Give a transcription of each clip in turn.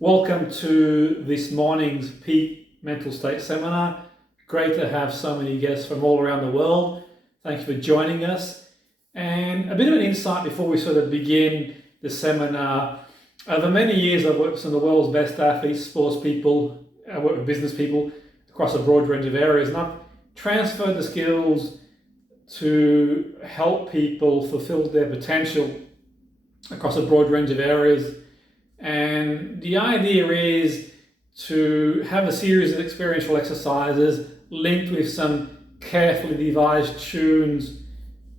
Welcome to this morning's Peak Mental State Seminar. Great to have so many guests from all around the world. Thank you for joining us. And a bit of an insight before we sort of begin the seminar. Over many years, I've worked with some of the world's best athletes, sports people, I work with business people across a broad range of areas, and I've transferred the skills to help people fulfill their potential across a broad range of areas. And the idea is to have a series of experiential exercises linked with some carefully devised tunes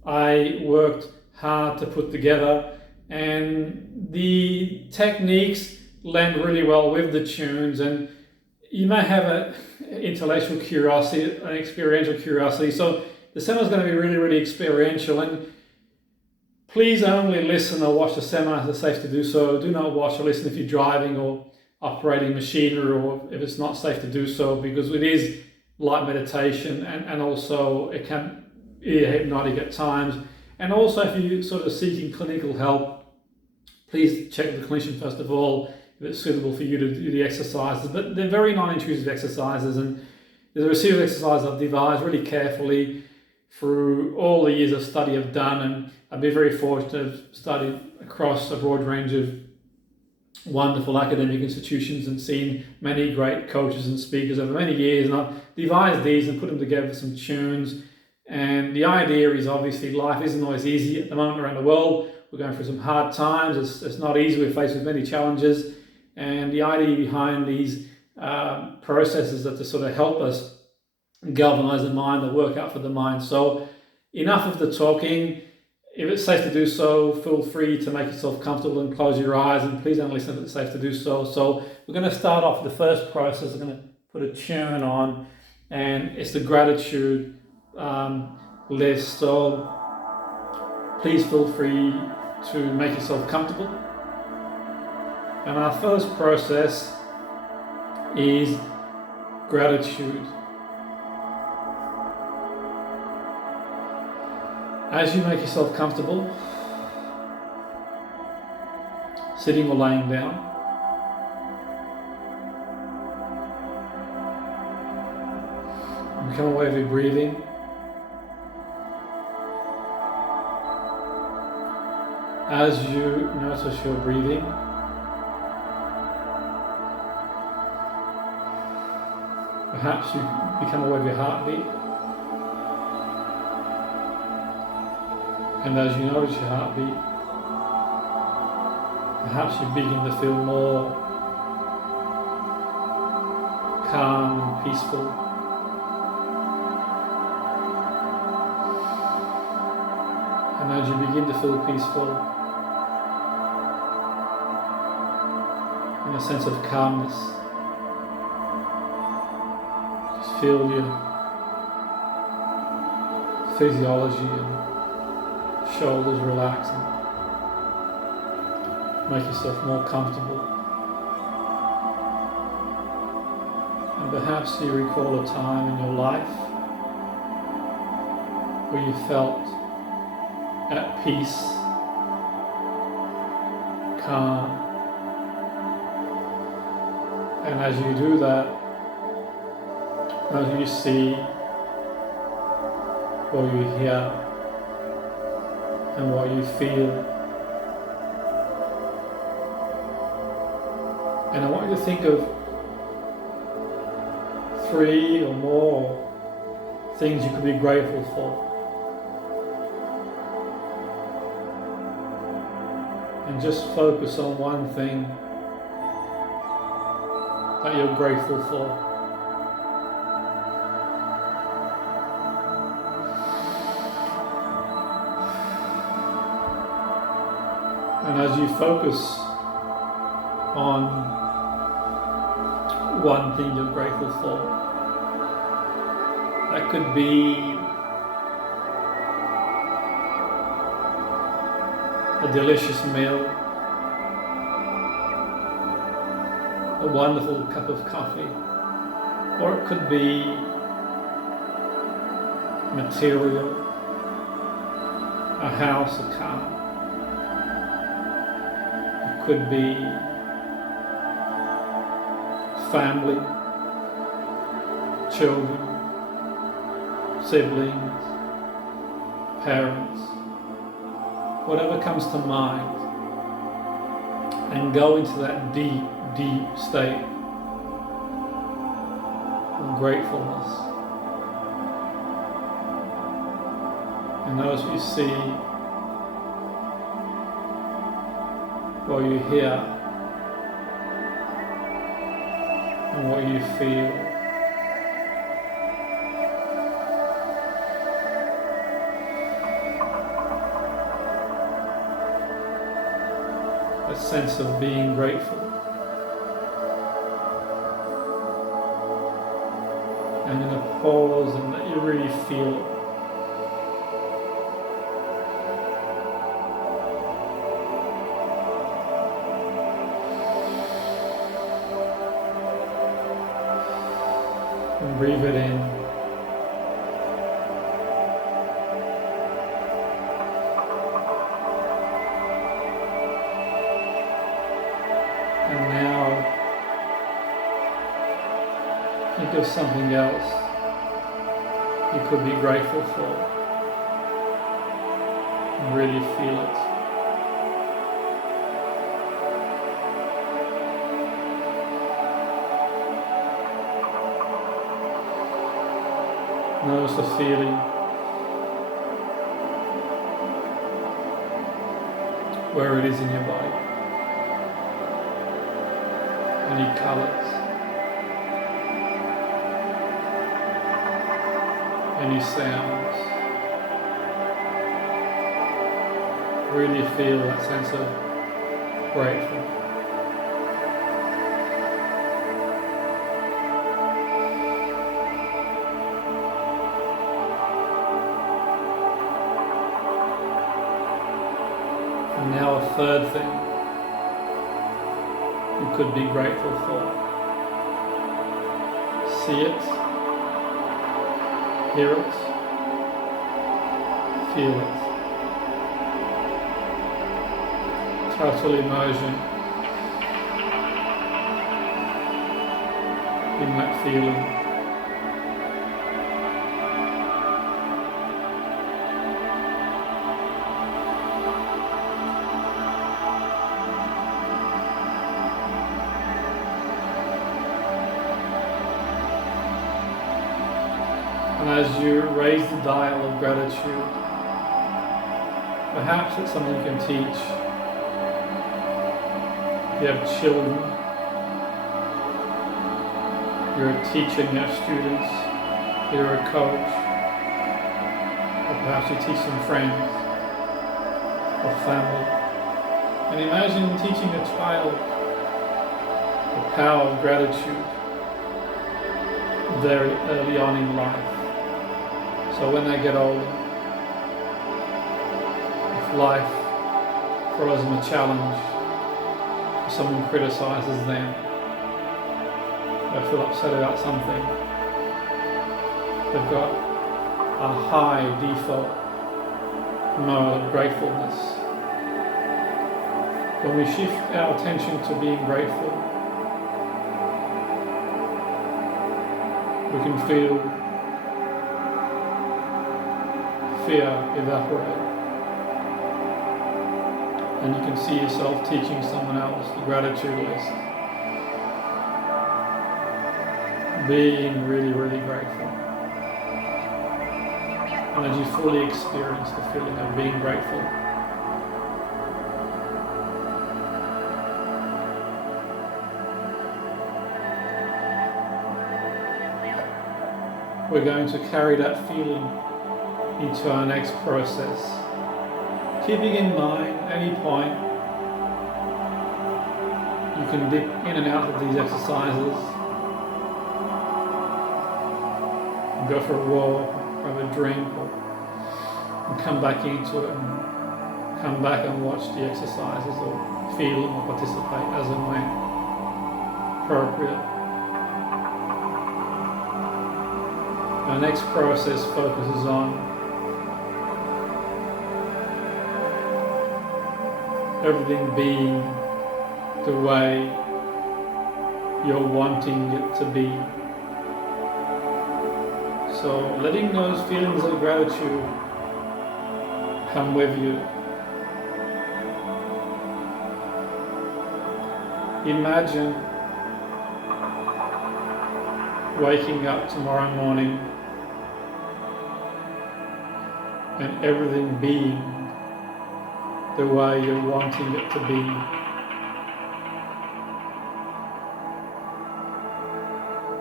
I worked hard to put together. And the techniques blend really well with the tunes. And you may have an intellectual curiosity, an experiential curiosity. So the seminar is going to be really, really experiential. And please only listen or watch the seminar if it's safe to do so. Do not watch or listen if you're driving or operating machinery, or if it's not safe to do so, because it is light meditation and also it can be hypnotic at times. And also, if you're sort of seeking clinical help, please check with the clinician first of all if it's suitable for you to do the exercises. But they're very non-intrusive exercises, and there's a series of exercises I've devised really carefully through all the years of study I've done, and I've been very fortunate to have studied across a broad range of wonderful academic institutions and seen many great coaches and speakers over many years, and I've devised these and put them together with some tunes. And the idea is, obviously, life isn't always easy at the moment around the world. We're going through some hard times. It's not easy. We're faced with many challenges, and the idea behind these processes are to sort of help us galvanize the mind, the workout for the mind. So enough of the talking. If it's safe to do so, feel free to make yourself comfortable and close your eyes, and please don't listen if it's safe to do so. So we're going to start off with the first process. I'm going to put a tune on, and it's the gratitude list. So please feel free to make yourself comfortable. And our first process is gratitude. As you make yourself comfortable, sitting or laying down, become aware of your breathing. As you notice your breathing, perhaps you become aware of your heartbeat. And as you notice your heartbeat, perhaps you begin to feel more calm and peaceful. And as you begin to feel peaceful, in a sense of calmness, just feel your physiology and shoulders relax and make yourself more comfortable. And perhaps you recall a time in your life where you felt at peace, calm. And as you do that, as you see or you hear and what you feel, and I want you to think of 3 or more things you could be grateful for, and just focus on one thing that you're grateful for. And as you focus on one thing you're grateful for, that could be a delicious meal, a wonderful cup of coffee, or it could be material, a house, a car. It could be family, children, siblings, parents, whatever comes to mind, and go into that deep, deep state of gratefulness. And notice what you see, what you hear, and what you feel. A sense of being grateful. And in a pause and let you really feel it. And breathe it in. And now think of something else you could be grateful for. And really feel it. Notice the feeling. Where it is in your body. Any colors. Any sounds. Really feel that sense of grateful. And now a third thing you could be grateful for. See it, hear it, feel it. Total immersion in that feeling. And as you raise the dial of gratitude, perhaps it's something you can teach. If you have children, you're a teacher and you have students, you're a coach, or perhaps you teach some friends or family. And imagine teaching a child the power of gratitude very early on in life. So when they get older, if life throws them a challenge, or someone criticizes them, they feel upset about something, they've got a high default mode of gratefulness. When we shift our attention to being grateful, we can feel fear evaporate. And you can see yourself teaching someone else the gratitude list. Being really, really grateful. And as you fully experience the feeling of being grateful, we're going to carry that feeling into our next process. Keeping in mind, at any point, you can dip in and out of these exercises, and go for a walk, have a drink, and come back into it, and come back and watch the exercises, or feel them, or participate as and when appropriate. Our next process focuses on everything being the way you're wanting it to be. So letting those feelings of gratitude come with you. Imagine waking up tomorrow morning and everything being the way you're wanting it to be.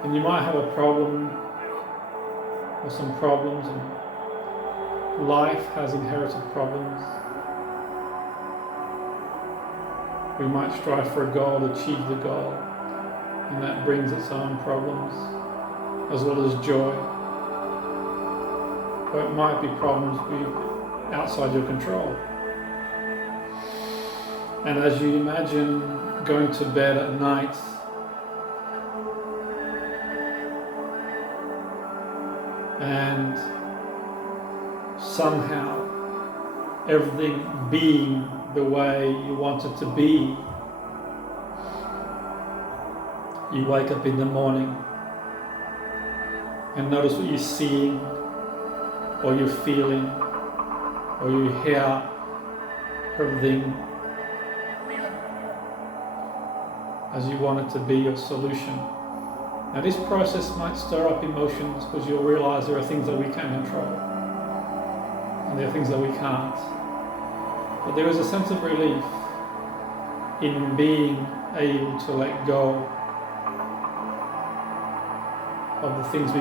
And you might have a problem or some problems, and life has inherited problems. We might strive for a goal, achieve the goal, and that brings its own problems, as well as joy. Or it might be problems outside your control. And as you imagine going to bed at night, and somehow everything being the way you want it to be, you wake up in the morning and notice what you're seeing, or you're feeling, or you hear everything as you want it to be, your solution. Now this process might stir up emotions because you'll realize there are things that we can control and there are things that we can't. But there is a sense of relief in being able to let go of the things we